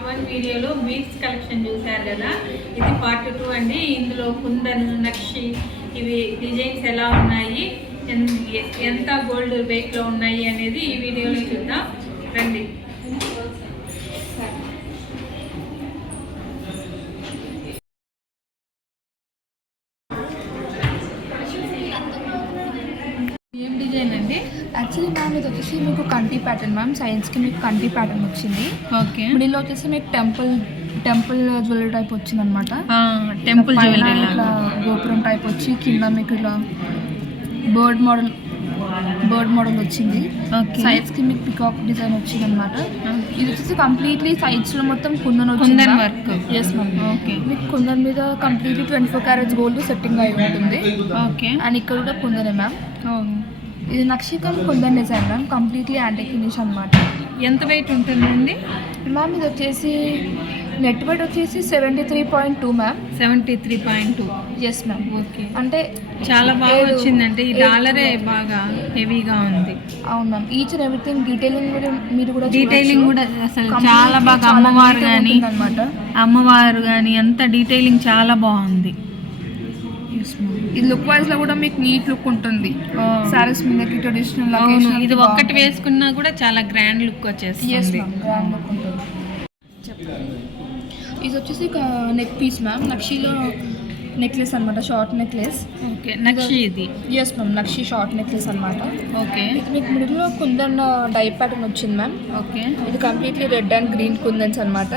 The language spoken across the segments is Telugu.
పార్ట్ 1 వీడియోలో బీడ్స్ కలెక్షన్ చూశారు కదా, ఇది పార్ట్ 2 అండి. ఇందులో కుందన్, నక్షి ఇవి డిజైన్స్ ఎలా ఉన్నాయి, ఎంత గోల్డ్ వెయిట్లో ఉన్నాయి అనేది ఈ వీడియోలో చూద్దాం రండి. ఏం డిజైన్ అండి? యాక్చువల్లీ మ్యామ్ ఇది వచ్చేసి మీకు కంటి ప్యాటర్న్ మ్యామ్. సైన్స్కి మీకు కంటి ప్యాటర్న్ వచ్చింది. ఓకే. మిడిల్లో వచ్చేసి మీకు టెంపుల్ జ్యువెలరీ టైప్ వచ్చింది అనమాట. టెంపుల్ జ్యువెలరీ ఇట్లా గోపురం టైప్ వచ్చి కింద మీకు ఇలా బర్డ్ మోడల్ వచ్చింది. సైడ్స్కి మీకు పికాక్ డిజైన్ వచ్చింది అనమాట. ఇది వచ్చేసి కంప్లీట్లీ సైడ్స్లో మొత్తం kundan work. Yes ma'am. Okay. మీకు కుందన్ మీద కంప్లీట్లీ 24 క్యారెట్స్ గోల్డ్ సెట్టింగ్ అయి ఉంటుంది. ఓకే. అండ్ ఇక్కడ కూడా కుందనే మ్యామ్. ఇది నక్షికం kundan design ma'am. Completely antique finish అనమాట. ఎంత వెయిట్ ఉంటుందండి మ్యామ్? ఇది వచ్చేసి నెట్ వెయిట్ వచ్చేసి 73.2 మ్యామ్. 73.2. Yes ma'am. ఓకే. అంటే చాలా బాగా వచ్చిందంటే ఈ డాలరే బాగా హెవీగా ఉంది. అవును ma'am. Each and everything detailing కూడా మీరు కూడా డీటెయిలింగ్ కూడా అసలు చాలా బాగా అమ్మవారు కానీ అంత డీటెయిలింగ్ చాలా బాగుంది. ఇది లుక్ వైజ్ లో కూడా మీకు నీట్ లుక్ ఉంటుంది. సారీస్ మీదకి ట్రెడిషనల్. ఇది ఒక్కటి వేసుకున్నా కూడా చాలా గ్రాండ్ లుక్ వచ్చేస్తుంది. గ్రాండ్ లుక్ ఉంటుంది. ఇది వచ్చేసి నెక్ పీస్ మ్యామ్. నక్షిలో నెక్లెస్ అనమాట, షార్ట్ నెక్లెస్. ఓకే. నక్షి ఇది. Yes ma'am. Nakshi short necklace అనమాట. ఓకే. ఇది మీకు మిడిల్లో కుందన్ డై ప్యాటర్న్ వచ్చింది మ్యామ్. ఓకే. ఇది completely red and green kundans అనమాట.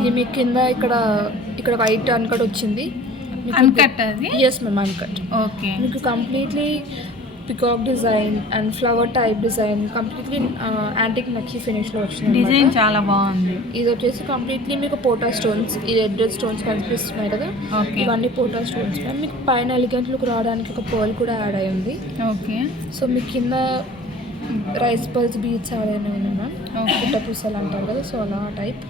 ఇది మీకు కింద ఇక్కడ వైట్ అన్కట్ వచ్చింది. అన్కట్ అది? Yes ma'am, uncut. ఓకే. మీకు completely peacock design and flower type design, completely antique నక్షి ఫినిష్లో వచ్చింది. డిజైన్ చాలా బాగుంది. ఇది వచ్చేసి కంప్లీట్లీ మీకు పోటా స్టోన్స్, ఈ రెడ్ స్టోన్స్ కనిపిస్తున్నాయి కదా, ఇవన్నీ పోటా స్టోన్స్. మీకు పైన ఎలిగెంట్ లుక్ రావడానికి ఒక పర్ల్ కూడా యాడ్ అయి ఉంది. ఓకే. సో మీకు కింద రైస్ పర్ల్స్ బీట్స్ యాడ్ అయినా ఉన్నాయి మ్యామ్. పుట్ట పూసలు అంటారు కదా, సో అలా టైప్.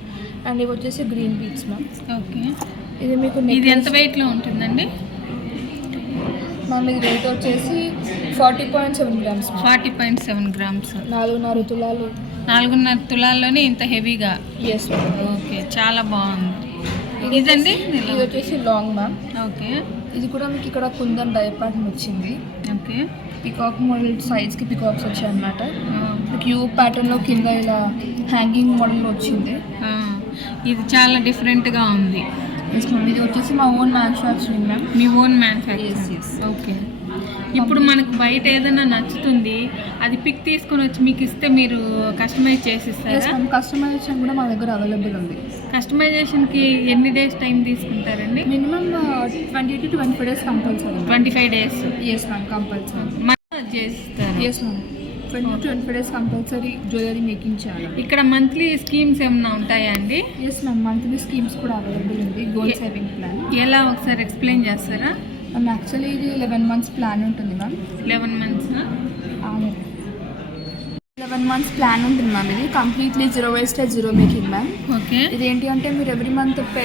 అండ్ ఇవి వచ్చేసి గ్రీన్ బీట్స్ మ్యామ్. ఓకే. ఇది మీకు ఇది ఎంత వెయిట్లో ఉంటుందండి మ్యామ్? ఇది వెయిట్ వచ్చేసి 40.7 గ్రామ్స్. 40.7 గ్రామ్స్. 4.5 తులాలు. 4.5 తులాల్లోనే ఇంత హెవీగా. ఎస్. ఓకే. చాలా బాగుంది. ఇదండి? ఇది వచ్చేసి లాంగ్ మ్యామ్. ఓకే. ఇది కూడా మీకు ఇక్కడ కుందన్ డై ప్యాటర్న్ వచ్చింది. ఓకే. పికాక్ మోడల్ సైడ్స్కి పికాక్స్ వచ్చాయి అనమాట. క్యూ ప్యాటర్న్లో కింద ఇలా హ్యాంగింగ్ మోడల్ వచ్చింది. ఇది చాలా డిఫరెంట్గా ఉంది. ఇది వచ్చేసి మా ఓన్ మ్యానుఫ్యాక్చరింగ్ మ్యామ్. మీ ఓన్ మ్యానుఫ్యాక్చరింగ్. ఓకే. ఇప్పుడు మనకు బయట ఏదైనా నచ్చుతుంది, అది పిక్ తీసుకొని వచ్చి మీకు ఇస్తే మీరు కస్టమైజ్ చేసి ఇస్తారా? కస్టమైజేషన్ కూడా మా దగ్గర అవైలబుల్ ఉంది. కస్టమైజేషన్కి ఎన్ని డేస్ టైం తీసుకుంటారండి? Minimum 20 to 25 days compulsory. 25 days? Yes ma'am, compulsory. మనం చేస్తారు? Yes ma'am. 20 to 25 days compulsory jewellery making చేయాలి. ఇక్కడ మంత్లీ స్కీమ్స్ ఏమైనా ఉంటాయా అండి? ఎస్ మ్యామ్, మంత్లీ స్కీమ్స్ కూడా అవైలబుల్ ఉంది. Gold saving plan. ఎలా ఒకసారి ఎక్స్ప్లెయిన్ చేస్తారా? మ్యామ్ యాక్చువల్లీ ఇది 11 months ప్లాన్ ఉంటుంది మ్యామ్. 11 months? 11 months ప్లాన్ ఉంటుంది మ్యామ్. ఇది completely 0 wastage 0 making ma'am. Okay. ఇది ఏంటి అంటే మీరు ఎవ్రీ మంత్ పే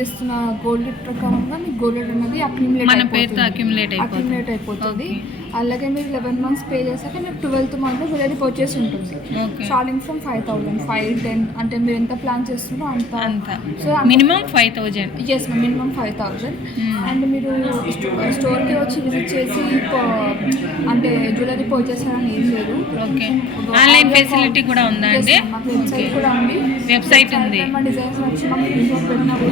చేస్తున్న గోల్డ్ రేట్ ప్రకారంగా మీకు గోల్డ్ రేట్ అనేది అక్యుములేట్ అయిపోతుంది. అలాగే మీరు 11 months పే చేశాక మీకు 12th month జ్యువెలరీ పర్చేస్ ఉంటుంది. స్టార్టింగ్ ఫ్రమ్ 5,000, 5, 10 అంటే మీరు ఎంత ప్లాన్ చేస్తున్నారో అంత. So minimum 5,000. Yes ma'am, minimum 5,000. And మీరు స్టోర్కి వచ్చి విజిట్ చేసి అంటే జ్యువెలరీ పర్చేస్ అని ఏం లేదు. ఓకే. ఆన్లైన్ ఫెసిలిటీ కూడా ఉందా అండి? వెబ్సైట్ కూడా ఉంది. వెబ్సైట్ ఉంది. డిజైన్స్ వచ్చి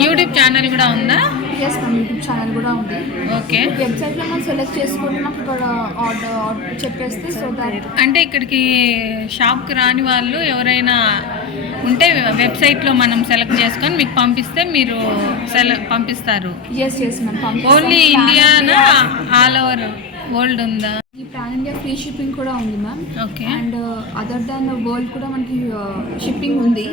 యూట్యూబ్ ఛానల్ కూడా ఉందా? ఎస్ మ్యామ్, యూట్యూబ్ ఛానల్ కూడా ఉంది. ఓకే. వెబ్సైట్లో మనం సెలెక్ట్ చేసుకొని మాకు ఇక్కడ ఆర్డర్ చెప్పేస్తే సో దాట్ అంటే ఇక్కడికి షాప్కి రాని వాళ్ళు ఎవరైనా ఉంటే వెబ్సైట్లో మనం సెలెక్ట్ చేసుకొని మీకు పంపిస్తే మీరు పంపిస్తారు? Yes ma'am. ఓన్లీ ఇండియానా ఆల్ ఓవర్ వరల్డ్ ఉందా? ఈ ప్లాన్ ఇండియా ఫ్రీ షిప్పింగ్ కూడా ఉంది ma'am. Okay. And other than world కూడా మనకి షిప్పింగ్ ఉంది.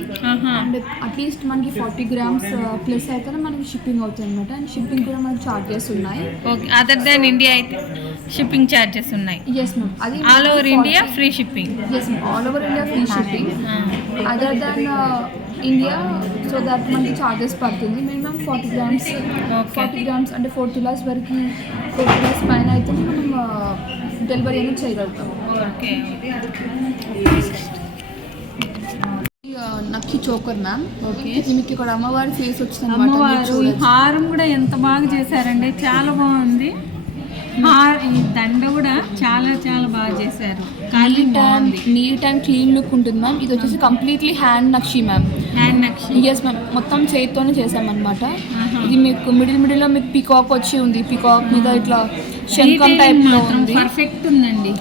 అండ్ అట్లీస్ట్ మనకి 40 grams ప్లస్ అయితే మనకి షిప్పింగ్ అవుతుంది అనమాట. అండ్ షిప్పింగ్ కూడా మనకి చార్జెస్ ఉన్నాయి. ఓకే. అదర్ దాన్ ఇండియా అయితే షిప్పింగ్ చార్జెస్ ఉన్నాయి? Yes ma'am. అది all over India free shipping? Yes ma'am, all over India free shipping. Other than India so that మనకి చార్జెస్ పడుతుంది. Minimum 40 grams. 40 grams అంటే 4 తులాస్ వరకు, 4 తులాస్ పైన అయితే మనం డెలివరీ అనేది చేయగలుగుతాం. ఓకే. నక్షి చోకర్ మ్యామ్. ఓకే. ఇది మీకు ఇక్కడ అమ్మవారి ఫేస్ వచ్చింది. అమ్మవారు ఈ హారం కూడా ఎంత బాగా చేశారండి, చాలా బాగుంది. ఈ దండ కూడా చాలా చాలా బాగా చేశారు. నీట్ అండ్ క్లీన్ లుక్ ఉంటుంది మ్యామ్. ఇది వచ్చేసి కంప్లీట్లీ హ్యాండ్ నక్షి మ్యామ్. హ్యాండ్ నక్షి. ఎస్ మ్యామ్, మొత్తం చేతితోనే చేసామన్నమాట. ఇది మీకు మిడిల్ లో మీకు పికాక్ వచ్చి ఉంది. పికాక్ మీద ఇట్లా శంఖం టైప్ లో ఉంది. పర్ఫెక్ట్ ఉందండి.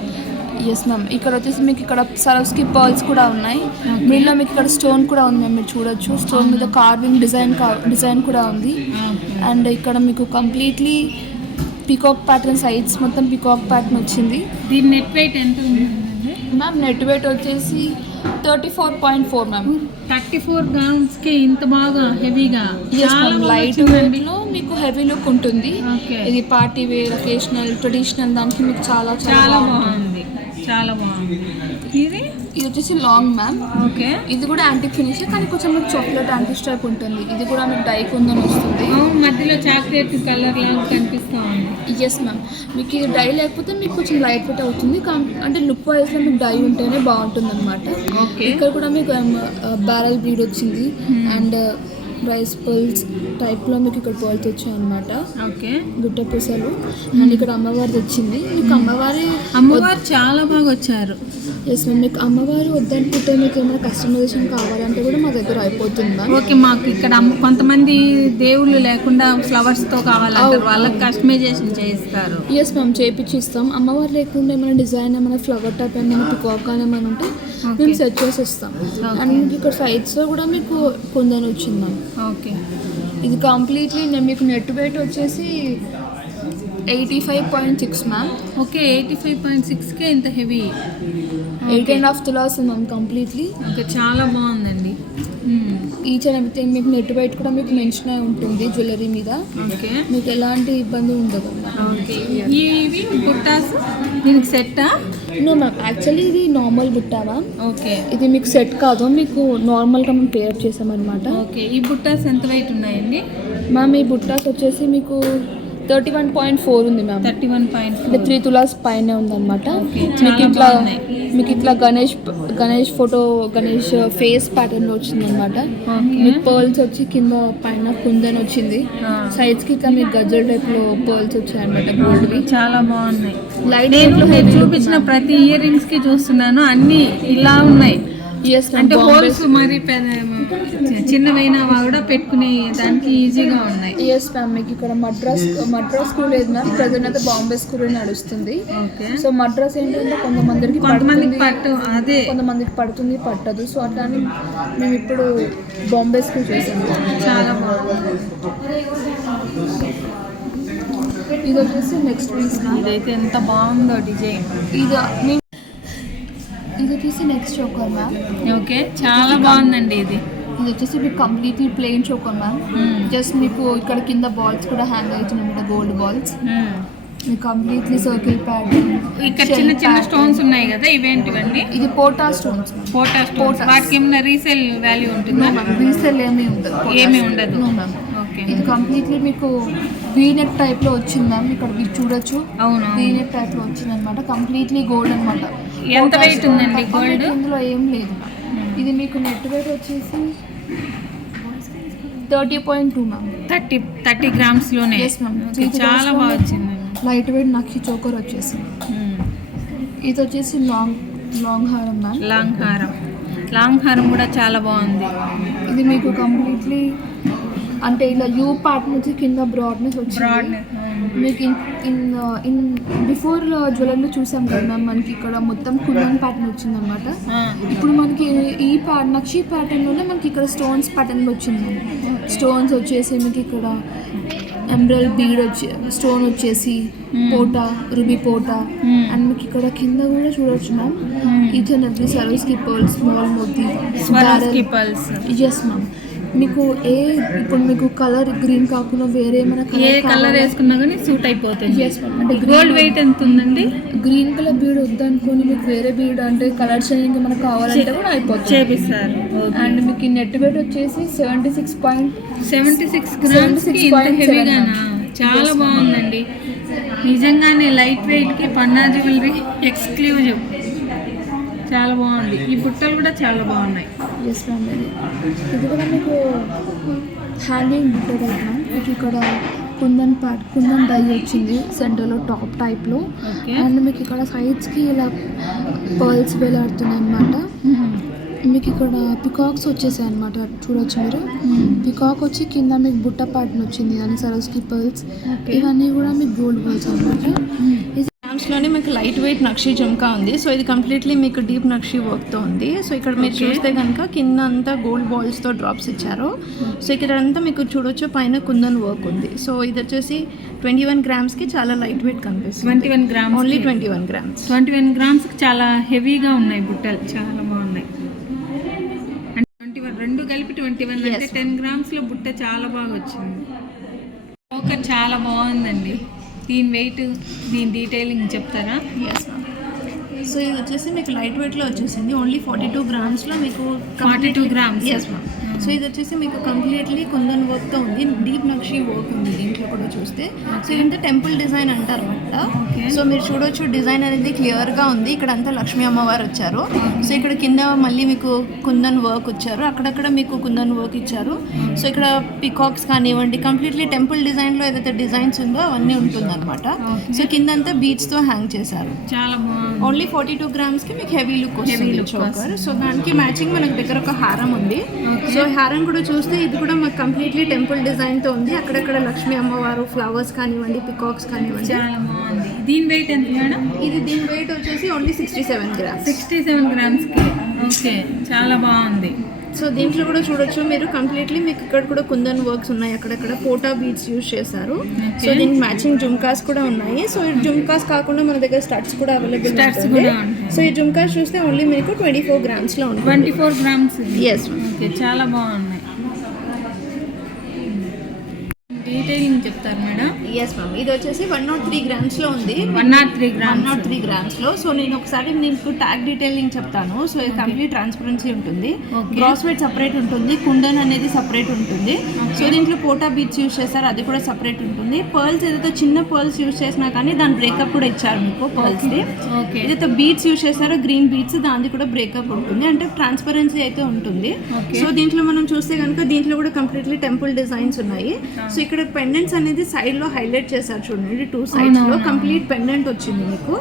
Yes ma'am. ఇక్కడ వచ్చేసి మీకు ఇక్కడ సరస్కి పర్ల్స్ కూడా ఉన్నాయి. మిడిల్లో మీకు ఇక్కడ స్టోన్ కూడా ఉంది మ్యామ్, మీరు చూడొచ్చు. స్టోన్ మీద కార్వింగ్ డిజైన్ కూడా ఉంది. అండ్ ఇక్కడ మీకు కంప్లీట్లీ పికాక్ ప్యాటర్న్, సైడ్స్ మొత్తం పికాక్ ప్యాటర్న్ వచ్చింది. దీని నెట్ వెయిట్ ఎంత ఉంది మ్యామ్? నెట్ వెయిట్ వచ్చేసి 34.4 మ్యామ్. 34 గ్రామ్స్కి ఇంత బాగా హెవీగా, లైట్ వెయిట్లో మీకు హెవీ లుక్ ఉంటుంది. ఇది పార్టీ వేర్, అకేషనల్, ట్రెడిషనల్ దానికి మీకు చాలా చాలా బాగుంది. చాలా బాగుంది. ఇది వచ్చేసి లాంగ్ మ్యామ్. ఓకే. ఇది కూడా యాంటిక్ ఫినిష్, కానీ కొంచెం మీకు చాక్లెట్ యాంటిక్ టైప్ ఉంటుంది. ఇది కూడా మీకు డై కుందని వస్తుంది. మధ్యలో చాక్లెట్ కలర్ లాగా కనిపిస్తా ఉంది. Yes ma'am. మీకు ఇది డై లేకపోతే మీకు కొంచెం లైట్ వెయిట్ అవుతుంది. అంటే లుక్ వైజ్లో మీకు డై ఉంటేనే బాగుంటుంది అనమాట. ఇక్కడ కూడా మీకు బ్యారల్ బ్రీడ్ వచ్చింది. అండ్ రైస్ పల్స్ టైప్లో మీకు ఇక్కడ పర్ల్స్ వచ్చాయి అనమాట. ఓకే. గుట్ట పూసలు. అండ్ ఇక్కడ అమ్మవారిది వచ్చింది. మీకు అమ్మవారు చాలా బాగా వచ్చారు. Yes ma'am. మీకు అమ్మవారు వద్దనుకుంటే మీకు ఏమైనా కస్టమైజేషన్ కావాలంటే కూడా మా దగ్గర అయిపోతుందా? ఓకే. మాకు ఇక్కడ కొంతమంది దేవుళ్ళు లేకుండా ఫ్లవర్స్తో కావాలంటారు, వాళ్ళకి కస్టమైజేషన్ చేయిస్తారు. ఎస్ మ్యామ్, చేయించి ఇస్తాం. అమ్మవారు లేకుండా ఏమైనా డిజైన్, ఏమైనా ఫ్లవర్ టైప్, ఏమైనా పికాక్ ఏమైనా ఉంటే మేము సెట్ చేసి ఇస్తాం. అండ్ మీకు ఇక్కడ సైడ్స్లో కూడా మీకు కుందని వచ్చింది మ్యామ్. ఓకే. ఇది కంప్లీట్లీ మీకు నెట్ వెయిట్ వచ్చేసి 85.6 మ్యామ్. ఓకే. 85.6కే ఇంత heavy. 8.5 tolas ma'am completely. Okay. చాలా బాగుందండి. ఈచ్ అండ్ ఎవ్రీథింగ్ మీకు నెట్ వెయిట్ కూడా మీకు మెన్షన్ అయి ఉంటుంది జ్యువెలరీ మీద. ఓకే. మీకు ఎలాంటి ఇబ్బంది ఉండదు. ఓకే. ఇవి బుట్టాస్ దీనికి సెట్టా? నో మ్యామ్, యాక్చువల్లీ ఇది నార్మల్ బుట్టా మ్యామ్. ఓకే. ఇది మీకు సెట్ కాదు, మీకు నార్మల్గా మేము పేర్ చేసామన్నమాట. ఓకే. ఈ బుట్టాస్ ఎంత వెయిట్ ఉన్నాయండి మ్యామ్? ఈ బుట్టాస్ వచ్చేసి మీకు 31.4 ఉంది మ్యామ్. 31.4 అంటే 3 తులాస్ పైన ఉందన్నమాట. మీకు ఇట్లా Ganesh photo, Ganesh face pattern వచ్చిందనమాట. మీకు పర్ల్స్ వచ్చి కింద పైన కుందన్ వచ్చింది. సైడ్స్కి ఇట్లా మీకు గజ్జల్ టైప్లో పర్ల్స్ వచ్చాయన్నమాట, గోల్డ్వి. చాలా బాగున్నాయి. నేను చూపించిన ప్రతి ఇయర్ రింగ్స్కి చూస్తున్నాను, అన్నీ ఇలా ఉన్నాయి. అంటే హోల్స్ మరి చిన్నవైనా కూడా పెట్టుకునే దానికి ఈజీగా ఉన్నాయి. Yes ma'am. మీకు ఇక్కడ మద్రాస్ స్కూల్ లేదు మ్యామ్, ప్రజెంట్ అయితే బాంబే స్కూల్ నడుస్తుంది. సో మద్రాస్ ఏంటంటే కొంతమందికి పడుతుంది, పట్టదు. సో అట్లా మేము ఇప్పుడు బాంబే స్కూల్ చేసాము. చాలా బాగుంది. ఇది వచ్చేసి నెక్స్ట్ పీస్. ఇదైతే ఎంత బాగుందో డిజైన్. ఇది వచ్చేసి నెక్స్ట్ చోకర్ మ్యామ్. ఓకే. చాలా బాగుందండి. ఇది వచ్చేసి మీకు completely plain choker ma'am. Just మీకు ఇక్కడ కింద బాల్స్ కూడా హ్యాంగ్ అవుతున్నాయి, గోల్డ్ బాల్స్. మీకు కంప్లీట్లీ సర్కిల్ ప్యాటర్న్. ఇక్కడ చిన్న చిన్న స్టోన్స్ ఉన్నాయి కదా, ఇవేంటివండి? ఇది పోటా స్టోన్స్. వాటికి ఏమైనా రీసేల్ వాల్యూ ఉంటుందా? రీసేల్ ఏమీ ఉండదు. మ్యామ్. ఇది కంప్లీట్లీ మీకు వీనెక్ టైప్ లో వచ్చింది మ్యామ్. ఇక్కడ మీరు చూడొచ్చు. అవును. వీనెక్ టైప్ లో వచ్చింది అనమాట. కంప్లీట్లీ గోల్డ్ అనమాట. ఎంత వెయిట్ ఉందండి గోల్డ్? ఇందులో ఏం లేదు. ఇది మీకు నెట్ వెయిట్ వచ్చేసి 30.2 మ్యామ్. 30 గ్రామ్స్ లోనే. చాలా బాగా వచ్చింది. లైట్ వెయిట్ నక్షి చోకర్ వచ్చేసింది. ఇది వచ్చేసి లాంగ్ హారం మ్యామ్. లాంగ్ హారం కూడా చాలా బాగుంది. ఇది మీకు కంప్లీట్లీ అంటే ఇలా యూ పార్ట్ నుంచి కింద బ్రాడ్నెస్ వచ్చింది. మీకు ఇన్ బిఫోర్ జ్యువెలరీలో చూసాం కదా మ్యామ్, మనకి ఇక్కడ మొత్తం కుందన్ ప్యాటర్న్ వచ్చిందనమాట. ఇప్పుడు మనకి ఈ నక్షి ప్యాటర్న్లోనే మనకి ఇక్కడ స్టోన్స్ ప్యాటర్న్ వచ్చింది. స్టోన్స్ వచ్చేసి మీకు ఇక్కడ ఎంబ్రాయిడరీ బీడ్ స్టోన్ వచ్చేసి పోటా, రుబీ పోటా. అండ్ మీకు ఇక్కడ కింద కూడా చూడొచ్చు ma'am, each and every Swarovski pearls, small మోతీ, ఎస్ మ్యామ్. మీకు ఇప్పుడు మీకు కలర్ గ్రీన్ కాకుండా వేరే ఏమైనా కలర్ వేసుకున్నా కానీ సూట్ అయిపోతుంది. Yes ma'am. అంటే గోల్డ్ వెయిట్ ఎంత ఉందండి? గ్రీన్ కలర్ బీడ్ వద్దనుకోని మీకు వేరే బీడ్ అంటే కలర్ చేంజింగ్ ఏమైనా కావాలంటే కూడా అయిపోతుంది, చేపిస్తారు. అండ్ మీకు నెట్ వెయిట్ వచ్చేసి 76 గ్రామ్స్. హెవీగానా? చాలా బాగుందండి నిజంగానే. లైట్ వెయిట్కి పన్నా జ్యువెలరీ ఎక్స్క్లూజివ్. చాలా బాగుంది. ఈ బుట్టలు కూడా చాలా బాగున్నాయి. Yes ma'am. ఇది కూడా మీకు హ్యాంగింగ్ బుట్ట కదా మ్యామ్. మీకు ఇక్కడ కుందన్ డై వచ్చింది సెంటర్లో టాప్ టైప్లో. అండ్ మీకు ఇక్కడ సైడ్స్కి ఇలా పర్ల్స్ వేలాడుతున్నాయి అనమాట. మీకు ఇక్కడ పికాక్స్ వచ్చేసాయి అనమాట, చూడొచ్చు మీరు. పికాక్ వచ్చి కింద మీకు బుట్ట ప్యాటర్న్ వచ్చింది అని సరస్కి పర్ల్స్, ఇవన్నీ కూడా మీకు గోల్డ్ పర్ల్స్ అనమాట. గ్రామ్స్లోనే మీకు లైట్ వెయిట్ నక్షి జుమ్కా ఉంది. సో ఇది కంప్లీట్లీ మీకు డీప్ నక్షి వర్క్తో ఉంది. సో ఇక్కడ మీరు చూస్తే కనుక కింద అంతా గోల్డ్ బాల్స్తో డ్రాప్స్ ఇచ్చారు. సో ఇక్కడ అంతా మీకు చూడొచ్చు పైన కుందన్ వర్క్ ఉంది. సో ఇది వచ్చేసి 21 గ్రామ్స్కి చాలా లైట్ వెయిట్ కనిపిస్తుంది. 21 గ్రామ్స్, ఓన్లీ 21 గ్రామ్స్. 21 గ్రామ్స్కి చాలా హెవీగా ఉన్నాయి బుట్టలు, చాలా బాగున్నాయి. అంటే 21 రెండు కలిపి 21 అంటే 10 గ్రామ్స్లో బుట్ట చాలా బాగా వచ్చింది. చోకర్ చాలా బాగుందండి. దీని వెయిట్, దీని డీటెయిలింగ్ చెప్తారా? Yes ma'am. సో ఇది వచ్చేసి మీకు లైట్ వెయిట్లో వచ్చేసింది. ఓన్లీ 42 గ్రామ్స్లో మీకు 42 గ్రామ్స్. Yes ma'am. సో ఇది వచ్చేసి మీకు కంప్లీట్లీ కుందన్ వర్క్తో ఉంది. డీప్ నక్షి వర్క్ ఉంది దీంట్లో కూడా చూస్తే. సో ఇదంతా టెంపుల్ డిజైన్ అంటారు అనమాట. సో మీరు చూడొచ్చు డిజైన్ అనేది క్లియర్గా ఉంది. ఇక్కడ అంతా లక్ష్మీ అమ్మవారు వచ్చారు. సో ఇక్కడ కింద మళ్ళీ మీకు కుందన్ వర్క్ వచ్చారు, అక్కడక్కడ మీకు కుందన్ వర్క్ ఇచ్చారు. సో ఇక్కడ పికాక్స్ కానివ్వండి, కంప్లీట్లీ టెంపుల్ డిజైన్లో ఏదైతే డిజైన్స్ ఉందో అవన్నీ ఉంటుందన్నమాట. సో కింద అంతా బీడ్స్తో హ్యాంగ్ చేశారు. చాలా బాగుంది. ఓన్లీ 42 గ్రామ్స్కి మీకు హెవీ లుక్ వస్తుంది చోకర్. సో దానికి మ్యాచింగ్ మనకి దగ్గర ఒక హారం ఉంది. సో హారం కూడా చూస్తే ఇది కూడా మాకు కంప్లీట్లీ టెంపుల్ డిజైన్తో ఉంది. అక్కడక్కడ లక్ష్మీ అమ్మవారు, ఫ్లవర్స్ కానివ్వండి, పికాక్స్ కానివ్వండి. చాలా బాగుంది. దీని వెయిట్ ఎంత మేడం? దీని వెయిట్ వచ్చేసి ఓన్లీ 67 గ్రామ్స్. 67 గ్రామ్స్కి. ఓకే, చాలా బాగుంది. సో దీంట్లో కూడా చూడొచ్చు మీరు కంప్లీట్లీ మీకు ఇక్కడ కూడా కుందన్ వర్క్స్ ఉన్నాయి, అక్కడక్కడ పోటా బీడ్స్ యూజ్ చేశారు. సో దీనికి మ్యాచింగ్ జుమ్కాస్ కూడా ఉన్నాయి. సో ఈ జుమ్కాస్ కాకుండా మన దగ్గర స్టడ్స్ కూడా అవైలబుల్ ఉంటుంది. సో ఈ జుమ్కాస్ చూస్తే ఓన్లీ మీకు 24 గ్రామ్స్లో ఉంటుంది. 24 గ్రామ్స్. ఎస్. ఓకే, చాలా బాగున్నాయి. డీటెయిలింగ్ చెప్తారు మేడం? Yes ma'am. ఇది వచ్చేసి 103 గ్రామ్స్లో ఉంది. 103 గ్రామ్స్లో. సో నేను ఒకసారి మీకు ట్యాగ్ డీటెయిలింగ్ చెప్తాను. సో ఇది కంప్లీట్ ట్రాన్స్పరెన్సీ ఉంటుంది. గ్రాస్ వెయిట్ సపరేట్ ఉంటుంది, కుందన్ అనేది సపరేట్ ఉంటుంది. సో దీంట్లో పోటా బీడ్స్ యూజ్ చేస్తారు, అది కూడా సపరేట్ ఉంటుంది. పర్ల్స్ ఏదైతే చిన్న పర్ల్స్ యూజ్ చేసినా కానీ దాని బ్రేకప్ కూడా ఇచ్చారు మీకు పర్ల్స్ది. ఏదైతే బీడ్స్ యూజ్ చేస్తారో గ్రీన్ బీడ్స్, దానికి కూడా బ్రేకప్ ఉంటుంది, అంటే ట్రాన్స్పరెన్సీ అయితే ఉంటుంది. సో దీంట్లో మనం చూస్తే కనుక దీంట్లో కూడా కంప్లీట్లీ టెంపుల్ డిజైన్స్ ఉన్నాయి. సో ఇక్కడ పెండెంట్స్ అనేది సైడ్ లో హైలైట్ చేశారు చూడండి, 2 sides లో కంప్లీట్ పెండెంట్ వచ్చింది మీకు.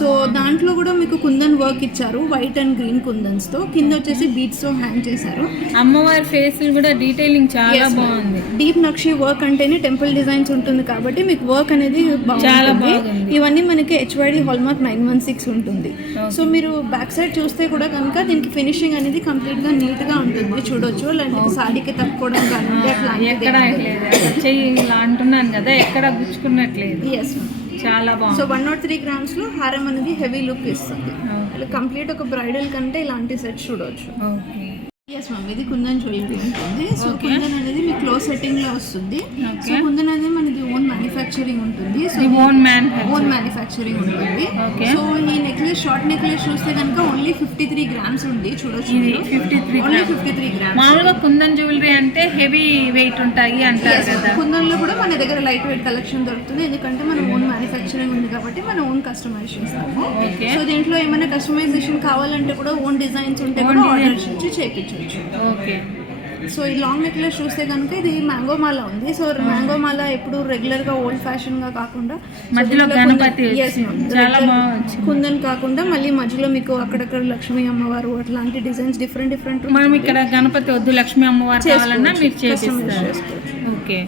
సో దాంట్లో కూడా మీకు కుందన్ వర్క్ ఇచ్చారు, వైట్ అండ్ గ్రీన్ కుందన్స్ తో. కింద వచ్చేసి బీడ్స్ తో హ్యాంగ్ చేశారు. అమ్మవారి ఫేస్ కూడా డీటెయిలింగ్ చాలా బాగుంది. డీప్ నక్షి వర్క్ అంటేనే టెంపుల్ డిజైన్స్ ఉంటుంది కాబట్టి మీకు వర్క్ అనేది చాలా బాగుంది. ఇవన్నీ మనకి HYD హాల్మార్క్ 916 ఉంటుంది. సో మీరు బ్యాక్ సైడ్ చూస్తే కూడా కనుక దీనికి ఫినిషింగ్ అనేది కంప్లీట్ గా నీట్ గా ఉంటుంది, చూడొచ్చు. అలాంటి సాడీకి తప్పుకోవడం కానీ అట్లా ఇలా అంటున్నాను కదా, ఎక్కడ గుచ్చుకున్నట్లేదు. ఎస్, చాలా బాగుంది. సో 103 గ్రామ్స్లో హారం అనేది హెవీ లుక్ ఇస్తుంది. కంప్లీట్ ఒక బ్రైడల్ కంటే ఇలాంటి సెట్ చూడవచ్చు. Yes ma'am. ఇది కుందన్ జ్యువెలరీ ఉంటుంది. సో కుందన్ అనేది మీ క్లోజ్ సెట్టింగ్ లో వస్తుంది. సో కుందన్ అనేది మనది ఓన్ మ్యానుఫ్యాక్చరింగ్ ఉంటుంది. సో ఓన్ మ్యానుఫ్యాక్చరింగ్ ఉంటుంది. సో ఈ నెక్లెస్, షార్ట్ నెక్లెస్ చూస్తే కనుక ఓన్లీ 53 గ్రామ్స్ ఉంది, చూడొచ్చు. 53 గ్రామ్స్. మామూలుగా కుందన్ జ్యువెలరీ అంటే హెవీ వెయిట్ ఉంటాయి అంటారు కదా. కుందన్ లో కూడా మన దగ్గర లైట్ వెయిట్ కలెక్షన్ దొరుకుతుంది, ఎందుకంటే మన ఓన్ మ్యానుఫ్యాక్చరింగ్ ఉంది కాబట్టి మనం ఓన్ కస్టమైజ్ చేస్తాము. సో దీంట్లో ఏమైనా కస్టమైజేషన్ కావాలంటే కూడా ఓన్ డిజైన్స్ ఉంటే కూడా ఆర్డర్ ఇచ్చి చేయించు. ఓకే. సో ఈ లాంగ్ నెక్లెస్ చూస్తే కనుక ఇది మ్యాంగో మాల ఉంది. సో మ్యాంగో మాల ఎప్పుడు రెగ్యులర్ గా ఓల్డ్ ఫ్యాషన్ గా కాకుండా మధ్యలో గణపతి, కుందన్ కాకుండా మళ్ళీ మధ్యలో మీకు అక్కడక్కడ లక్ష్మీ అమ్మవారు అట్లాంటి డిజైన్స్ డిఫరెంట్. మనం ఇక్కడ గణపతి వద్దు, లక్ష్మీ అమ్మవారు కావాలన్నా మీరు చేస్తారు. ఓకే.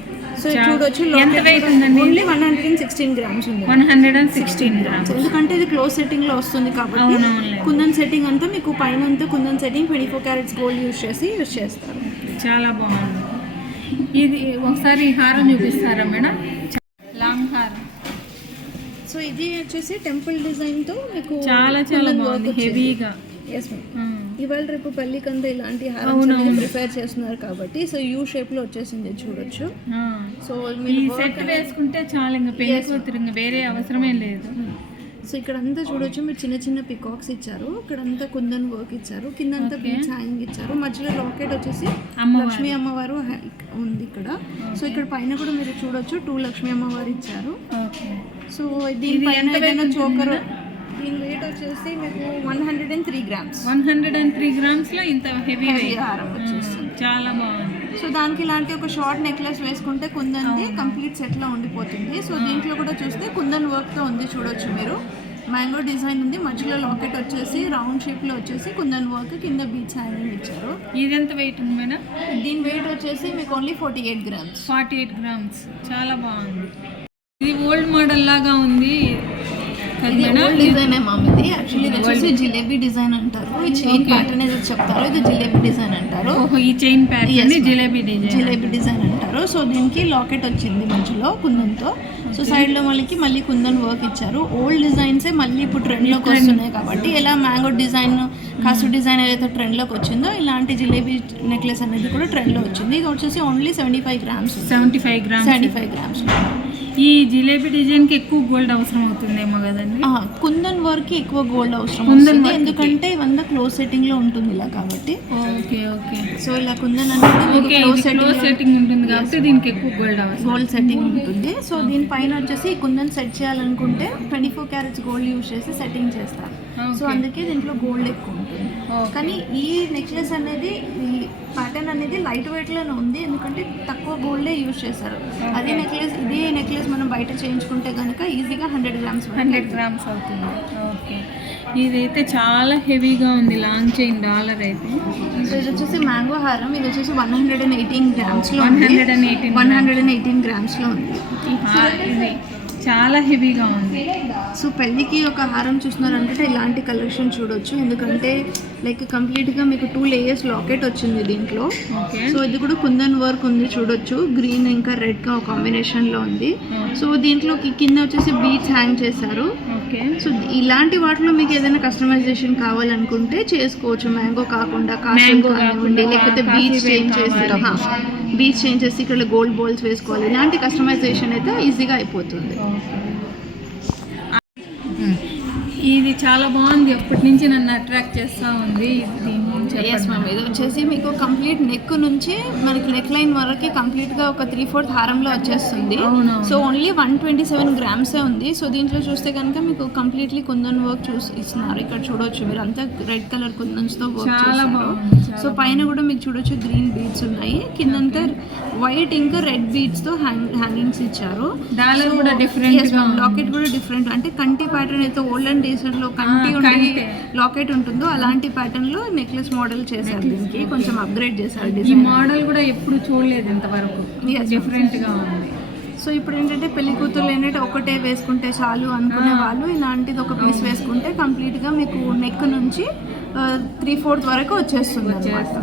సో చూడొచ్చు. ఎంత వెయిట్ ఉందండి? ఓన్లీ 116 గ్రామ్స్ ఉంది. 116 గ్రామ్స్. ఎందుకంటే ఇది క్లోజ్ సెట్టింగ్ లో వస్తుంది కాబట్టి కుందన్ సెట్టింగ్ అంతా మీకు పైన అంతా kundan setting 24 carats gold use చేస్తారు. చాలా బాగుంది. ఇది ఒకసారి హారం చూపిస్తారా మేడం? లాంగ్ హారం. సో ఇది వచ్చేసి టెంపుల్ డిజైన్ తో మీకు చాలా బాగుంది, హెవీగా. Yes ma'am. ఇవాళ రేపు పెళ్ళికంతా ఇలాంటి హారం ప్రిపేర్ చేస్తున్నారు కాబట్టి సో యూ షేప్ లో వచ్చేసింది, చూడొచ్చు. సో మీరు సెట్ వేసుకుంటే చాలా, ఇంకా పెళ్లి కూతురు ఇంకా వేరే అవసరమే లేదు. సో ఇక్కడ అంతా చూడొచ్చు, మీరు చిన్న చిన్న పికాక్స్ ఇచ్చారు, ఇక్కడ అంతా కుందన్ వర్క్ ఇచ్చారు, కింద అంతా బీచ్ హ్యాంగింగ్ ఇచ్చారు, మధ్యలో లాకెట్ వచ్చేసి లక్ష్మీ అమ్మవారు ఉంది ఇక్కడ. సో ఇక్కడ పైన కూడా మీరు చూడొచ్చు 2 లక్ష్మీ అమ్మవారు ఇచ్చారు. సో దీనిపైన ఏదైనా చోకర్ దీని వెయిట్ వచ్చేసి మీకు 103 గ్రామ్స్ 103 గ్రామ్స్లో ఇంత హెవీ హారం వచ్చేస్తుంది. చాలా బాగుంది. సో దానికి ఇలాంటి ఒక షార్ట్ నెక్లెస్ వేసుకుంటే కుందన్ది కంప్లీట్ సెట్లో ఉండిపోతుంది. సో దీంట్లో కూడా చూస్తే కుందన్ వర్క్తో ఉంది, చూడొచ్చు మీరు. మ్యాంగో డిజైన్ ఉంది, మధ్యలో లాకెట్ వచ్చేసి రౌండ్ షేప్లో వచ్చేసి కుందన్ వర్క్, కింద బీచ్ హ్యాంగింగ్ ఇచ్చారు. ఇది ఎంత వెయిట్ ఉంది మేడం? దీని వెయిట్ వచ్చేసి మీకు ఓన్లీ 48 గ్రామ్స్. 48 గ్రామ్స్, చాలా బాగుంది. ఇది ఓల్డ్ మోడల్ లాగా ఉంది. డిజైన్ ఇది యాక్చువల్లీ ఇది వచ్చేసి జిలేబీ డిజైన్ అంటారు. ఈ చైన్ ప్యాటర్న్ ఏదైతే చెప్తారో ఇది జిలేబీ డిజైన్ అంటారు. ఈ చైన్ ప్యాటర్న్ జిలేబీ డిజైన్ అంటారు. సో దీనికి లాకెట్ వచ్చింది మధ్యలో కుందన్తో. సో సైడ్ లో మళ్ళీ కుందన్ వర్క్ ఇచ్చారు. ఓల్డ్ డిజైన్సే మళ్ళీ ఇప్పుడు ట్రెండ్ లోకి వస్తున్నాయి కాబట్టి, ఎలా మ్యాంగో డిజైన్, కాసు డిజైన్ ఏదైతే ట్రెండ్ లోకి వచ్చిందో ఇలాంటి జిలేబీ నెక్లెస్ అనేది కూడా ట్రెండ్ లో వచ్చింది. ఇది వచ్చేసి ఓన్లీ 75 గ్రామ్స్. 75 గ్రామ్స్. ఈ జిలేబీ డిజైన్ కి ఎక్కువ గోల్డ్ అవసరం అవుతుందేమో కదండి. కుందన్ వర్క్ కి ఎక్కువ గోల్డ్ అవసరం అవుతుంది, ఎందుకంటే ఇవంతా క్లోజ్ సెట్టింగ్ లో ఉంటుంది ఇలా కాబట్టి. Okay okay. సో ఇలా కుందన్ అనేది క్లోజ్ సెట్టింగ్ ఉంటుంది కాబట్టి దీనికి ఎక్కువ గోల్డ్ సెట్టింగ్ ఉంటుంది. సో దీనిపైన వచ్చేసి కుందన్ సెట్ చేయాలనుకుంటే 24 క్యారెట్స్ గోల్డ్ యూజ్ చేసి సెట్టింగ్ చేస్తారు. సో అందుకే దీంట్లో గోల్డ్ ఎక్కువ ఉంటుంది. కానీ ఈ నెక్లెస్ అనేది, ఈ ప్యాటర్న్ అనేది లైట్ వెయిట్ లోనే ఉంది, ఎందుకంటే తక్కువ గోల్డే యూజ్ చేశారు. ఇదే నెక్లెస్ మనం బయట చేయించుకుంటే కనుక ఈజీగా 100 గ్రామ్స్ అవుతుంది. ఓకే, ఇదైతే చాలా హెవీగా ఉంది. లాంగ్ చైన్ డాలర్ అయితే. సో ఇది వచ్చేసి మ్యాంగో హారం. ఇది వచ్చేసి 118 గ్రామ్స్లో 118 గ్రామ్స్లో ఉంది. ఇది చాలా హెవీగా ఉంది. సో పెళ్ళికి ఒక హారం చూస్తున్నారంటే ఇలాంటి కలెక్షన్ చూడొచ్చు, ఎందుకంటే లైక్ కంప్లీట్గా మీకు 2 లేయర్స్ లాకెట్ వచ్చింది దీంట్లో. సో ఇది కూడా కుందన్ వర్క్ ఉంది, చూడొచ్చు. గ్రీన్ ఇంకా రెడ్గా ఒక కాంబినేషన్లో ఉంది. సో దీంట్లో కింద వచ్చేసి బీడ్స్ హ్యాంగ్ చేశారు. సో ఇలాంటి వాటిలో మీకు ఏదైనా కస్టమైజేషన్ కావాలనుకుంటే చేసుకోవచ్చు. మ్యాంగో కాకుండా కానివ్వండి, లేకపోతే బీచ్ చేంజ్ చేసి ఇక్కడ గోల్డ్ బాల్స్ వేసుకోవాలి. ఇలాంటి కస్టమైజేషన్ అయితే ఈజీగా అయిపోతుంది. ఇది చాలా బాగుంది, ఎప్పటి నుంచి నన్ను అట్రాక్ట్ చేస్తూ ఉంది. ఎస్ మ్యామ్, ఇది వచ్చేసి మీకు కంప్లీట్ నెక్ నుంచి మనకి నెక్ లైన్ వరకు కంప్లీట్గా ఒక 3/4 హారంలో వచ్చేస్తుంది. సో ఓన్లీ 127 గ్రామ్సే ఉంది. సో దీంట్లో చూస్తే కనుక మీకు కంప్లీట్లీ కుందన్ వర్క్ ఇస్తున్నారు. ఇక్కడ చూడొచ్చు మీరు, అంతా రెడ్ కలర్ కుందన్స్తో వర్క్ చేస్తారు. సో పైన కూడా మీకు చూడొచ్చు గ్రీన్ బీడ్స్ ఉన్నాయి, కిందంతా వైట్ ఇంకా రెడ్ బీడ్స్తో హ్యాంగింగ్స్ ఇచ్చారు. డాలర్ కూడా డిఫరెంట్, లాకెట్ కూడా డిఫరెంట్. అంటే కంటి ప్యాటర్న్ అయితే ఓల్డెన్ డేస్లో కంటి ఉండి లాకెట్ ఉంటుందో అలాంటి ప్యాటర్న్లో నెక్లెస్ మోడల్ చేశారు. దీనికి కొంచెం అప్గ్రేడ్ చేశారు. ఈ మోడల్ కూడా ఎప్పుడు చూడలేదు ఇంతవరకు, డిఫరెంట్గా ఉంది. సో ఇప్పుడు ఏంటంటే పెళ్లి కూతురు ఏంటంటే ఒకటే వేసుకుంటే చాలు అనుకునే వాళ్ళు ఇలాంటిది ఒక పీస్ వేసుకుంటే కంప్లీట్గా మీకు నెక్ నుంచి 3/4 వరకు వచ్చేస్తుంది అన్నమాట.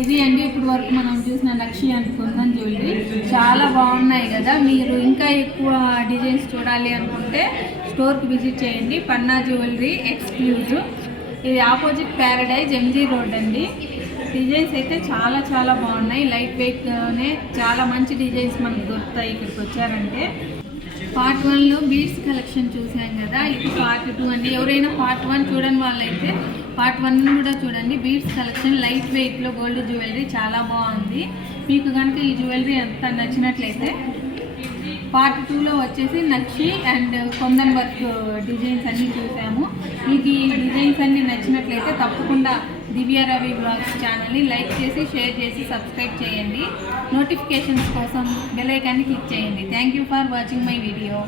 ఇది అండి ఇప్పుడు వరకు మనం చూసిన నక్షి అండ్ కుందన్ జ్యువెలరీ చాలా బాగున్నాయి కదా. మీరు ఇంకా ఎక్కువ డిజైన్స్ చూడాలి అనుకుంటే స్టోర్కి విజిట్ చేయండి. పన్నా జ్యువెలరీ ఎక్స్క్లూజివ్. ఇది ఆపోజిట్ ప్యారడైజ్ MG రోడ్ అండి. డిజైన్స్ అయితే చాలా చాలా బాగున్నాయి. లైట్ వెయిట్లోనే చాలా మంచి డిజైన్స్ మనకు దొరుకుతాయి ఇక్కడికి వచ్చారంటే. పార్ట్ 1లో బీడ్స్ కలెక్షన్ చూసాం కదా, ఇది పార్ట్ 2 అండి. ఎవరైనా పార్ట్ 1 చూడని వాళ్ళైతే పార్ట్ 1 కూడా చూడండి. బీడ్స్ కలెక్షన్ లైట్ వెయిట్లో గోల్డ్ జ్యువెలరీ చాలా బాగుంది. మీకు కనుక ఈ జ్యువెలరీ అంత నచ్చినట్లయితే పార్ట్ 2లో వచ్చేసి నక్షి అండ్ కుందన్ వర్క్ డిజైన్స్ అన్నీ చూసాము. మీకు ఈ డిజైన్స్ అన్నీ నచ్చినట్లయితే తప్పకుండా దివ్య రవి బ్లాగ్స్ ఛానల్ని లైక్ చేసి, షేర్ చేసి, సబ్స్క్రైబ్ చేయండి. నోటిఫికేషన్స్ కోసం బెల్ ఐకాన్ని క్లిక్ చేయండి. Thank you for watching my video.